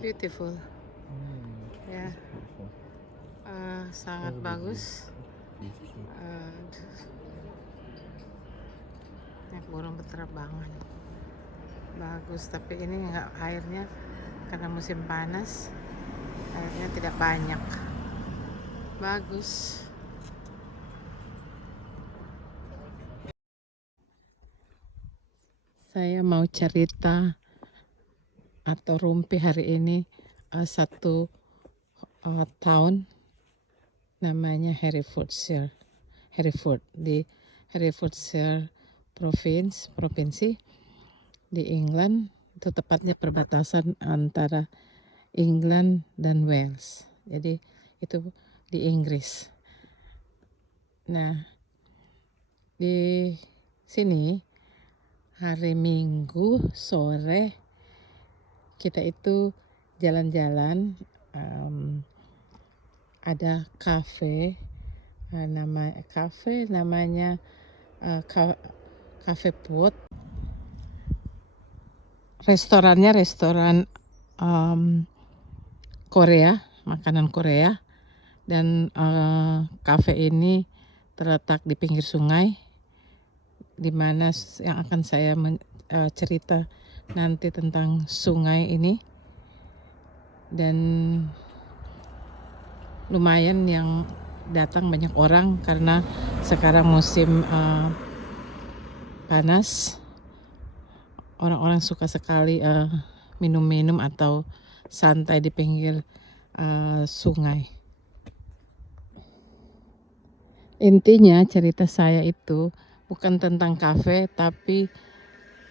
Beautiful. Ya, Beautiful. sangat Very bagus. beautiful. Burung berterbangan. Bagus, tapi ini nggak, airnya karena musim panas, airnya tidak banyak. Bagus. Saya mau cerita atau rumpi hari ini, satu town namanya Herefordshire. Hereford di Herefordshire provinsi di England, itu tepatnya perbatasan antara England dan Wales. Jadi itu di Inggris. Nah, di sini hari Minggu sore kita itu jalan-jalan, ada kafe, namanya Cafe Pot. Restorannya restoran Korea, makanan Korea, dan kafe ini terletak di pinggir sungai, di mana yang akan saya cerita nanti tentang sungai ini. Dan lumayan yang datang banyak orang karena sekarang musim panas. Orang-orang suka sekali minum-minum atau santai di pinggir sungai. Intinya cerita saya itu bukan tentang kafe, tapi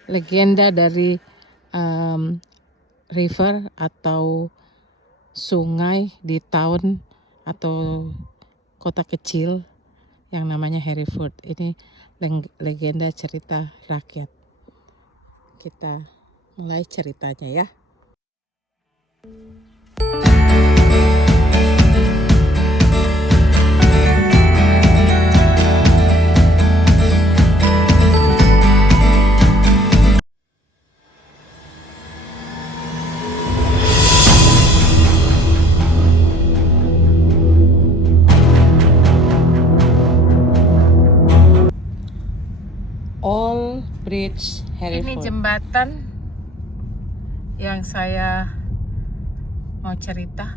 legenda dari river atau sungai di town atau kota kecil yang namanya Hereford. Ini legenda cerita rakyat. Kita mulai ceritanya ya. Old Bridge Hereford. Ini jembatan yang saya mau cerita.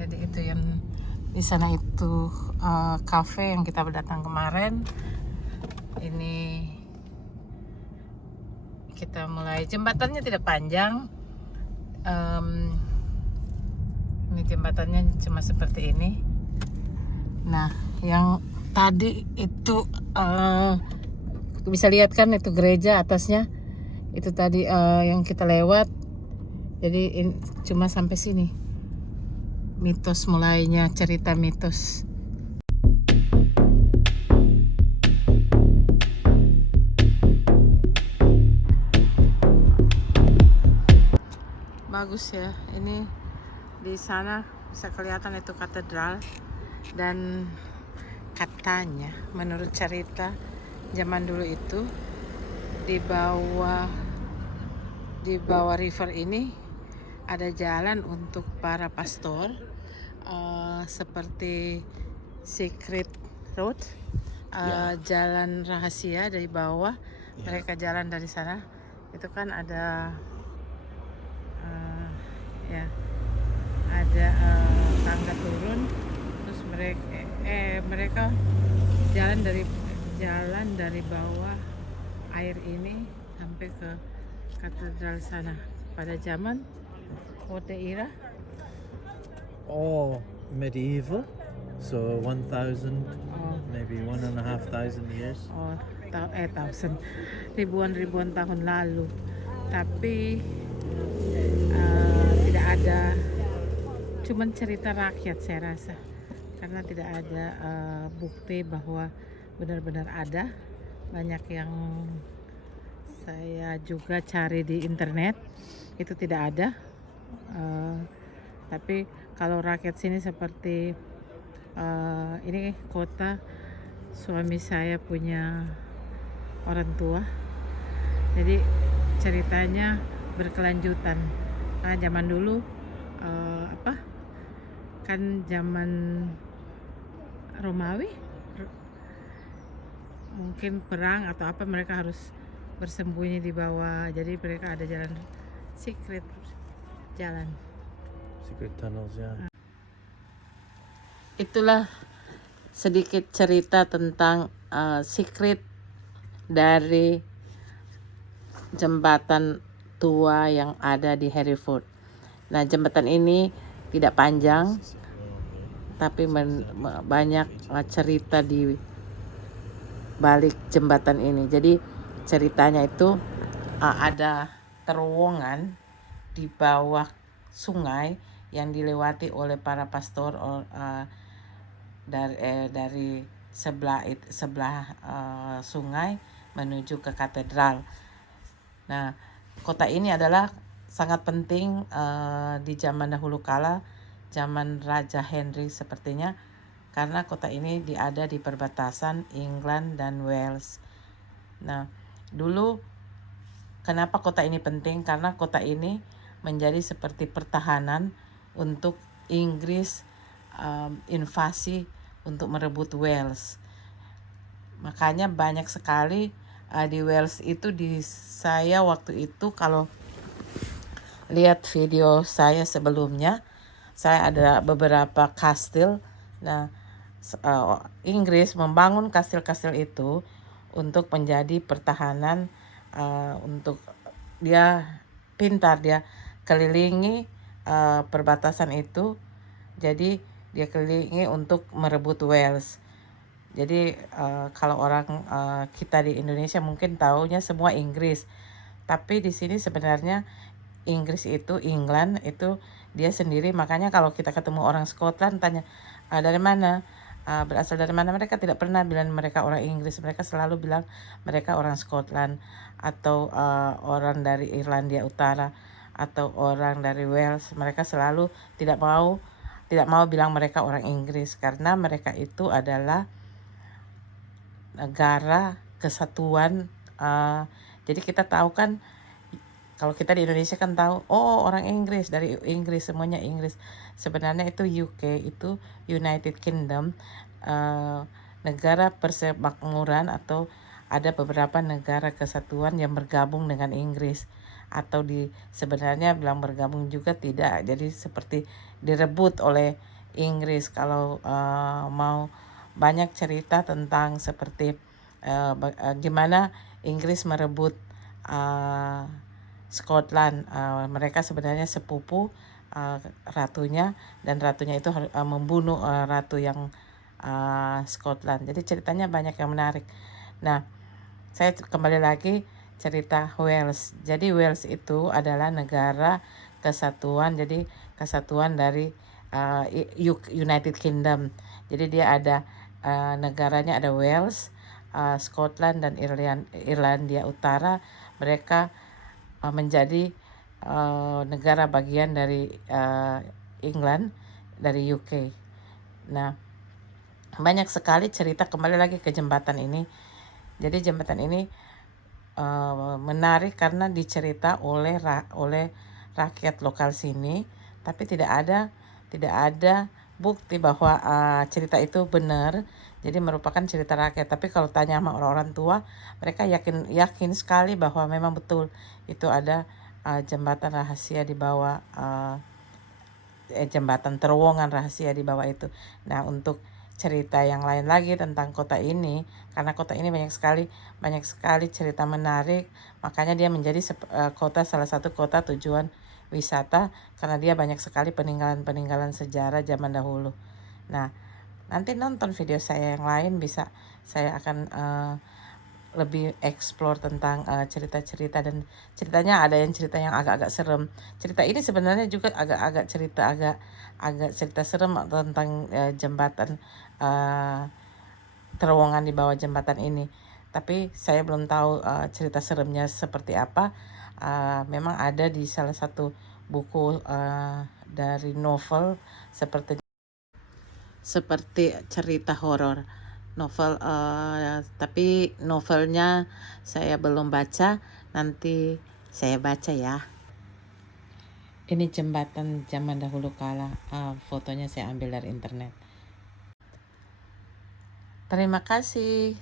Jadi itu yang di sana itu cafe yang kita datang kemarin. Ini kita mulai, jembatannya tidak panjang. Ini jembatannya cuma seperti ini. Nah, yang tadi itu bisa lihat kan, itu gereja atasnya. Itu tadi yang kita lewat. Jadi cuma sampai sini. Mitos mulainya, cerita mitos. Bagus ya. Ini di sana bisa kelihatan itu katedral, dan katanya menurut cerita zaman dulu itu di bawah river ini ada jalan untuk para pastor, seperti secret road, jalan rahasia dari bawah. Mereka jalan dari sana, itu kan ada tangga turun, terus mereka jalan dari bawah air ini sampai ke katedral sana pada zaman What era? Medieval, so 1,000, maybe 1,500 years. Ribuan tahun lalu. Tapi tidak ada, cuman cerita rakyat saya rasa, karena tidak ada bukti bahwa benar-benar ada. Banyak yang saya juga cari di internet, itu tidak ada. Tapi kalau rakyat sini seperti ini kota suami saya punya orang tua, jadi ceritanya berkelanjutan. Nah, zaman dulu kan zaman Romawi mungkin perang atau apa, mereka harus bersembunyi di bawah, jadi mereka ada jalan secret, jalan. Secret tunnels, yeah. Itulah sedikit cerita tentang secret dari jembatan tua yang ada di Hereford. Nah, jembatan ini tidak panjang, tapi banyak cerita di balik jembatan ini. Jadi ceritanya itu ada terowongan di bawah sungai yang dilewati oleh para pastor dari sebelah sungai menuju ke katedral. Nah, kota ini adalah sangat penting di zaman dahulu kala, zaman Raja Henry sepertinya, karena kota ini ada di perbatasan England dan Wales. Nah, dulu kenapa kota ini penting? Karena kota ini menjadi seperti pertahanan untuk Inggris invasi untuk merebut Wales. Makanya banyak sekali di Wales itu, saya waktu itu kalau lihat video saya sebelumnya, saya ada beberapa kastil. Nah, Inggris membangun kastil-kastil itu untuk menjadi pertahanan, untuk dia pintar, dia kelilingi perbatasan itu, jadi dia kelilingi untuk merebut Wales. Jadi kalau orang kita di Indonesia mungkin taunya semua Inggris, tapi di sini sebenarnya Inggris itu, England itu dia sendiri. Makanya kalau kita ketemu orang Scotland tanya dari mana, berasal dari mana, mereka tidak pernah bilang mereka orang Inggris, mereka selalu bilang mereka orang Scotland, atau orang dari Irlandia Utara, atau orang dari Wales. Mereka selalu tidak mau bilang mereka orang Inggris, karena mereka itu adalah negara kesatuan. Jadi kita tahu kan, kalau kita di Indonesia kan tahu, oh orang Inggris, dari Inggris, semuanya Inggris. Sebenarnya itu UK, itu United Kingdom, negara persemakmuran, atau ada beberapa negara kesatuan yang bergabung dengan Inggris, atau sebenarnya bilang bergabung juga tidak, jadi seperti direbut oleh Inggris. Kalau mau banyak cerita tentang seperti gimana Inggris merebut Scotland, mereka sebenarnya sepupu ratunya, dan ratunya itu membunuh ratu yang Scotland. Jadi ceritanya banyak yang menarik. Nah, saya kembali lagi cerita Wales. Jadi Wales itu adalah negara kesatuan, jadi kesatuan dari United Kingdom. Jadi dia ada negaranya, ada Wales, Scotland, dan Irlandia Utara. Mereka menjadi negara bagian dari England, dari UK. Nah, banyak sekali cerita, kembali lagi ke jembatan ini. Jadi jembatan ini menarik karena dicerita oleh rakyat lokal sini, tapi tidak ada bukti bahwa cerita itu benar. Jadi merupakan cerita rakyat. Tapi kalau tanya sama orang-orang tua, mereka yakin sekali bahwa memang betul itu ada jembatan rahasia di bawah, jembatan terowongan rahasia di bawah itu. Nah, untuk cerita yang lain lagi tentang kota ini, karena kota ini banyak sekali cerita menarik, makanya dia menjadi salah satu kota tujuan wisata, karena dia banyak sekali peninggalan sejarah zaman dahulu. Nah, nanti nonton video saya yang lain, bisa saya akan lebih explore tentang cerita-cerita, dan ceritanya ada yang cerita yang agak-agak serem. Cerita ini sebenarnya juga agak cerita serem tentang jembatan, terowongan di bawah jembatan ini. Tapi saya belum tahu cerita seremnya seperti apa. Memang ada di salah satu buku dari novel, seperti cerita horor novel, tapi novelnya saya belum baca, nanti saya baca ya. Ini jembatan zaman dahulu kala. Fotonya saya ambil dari internet. Terima kasih.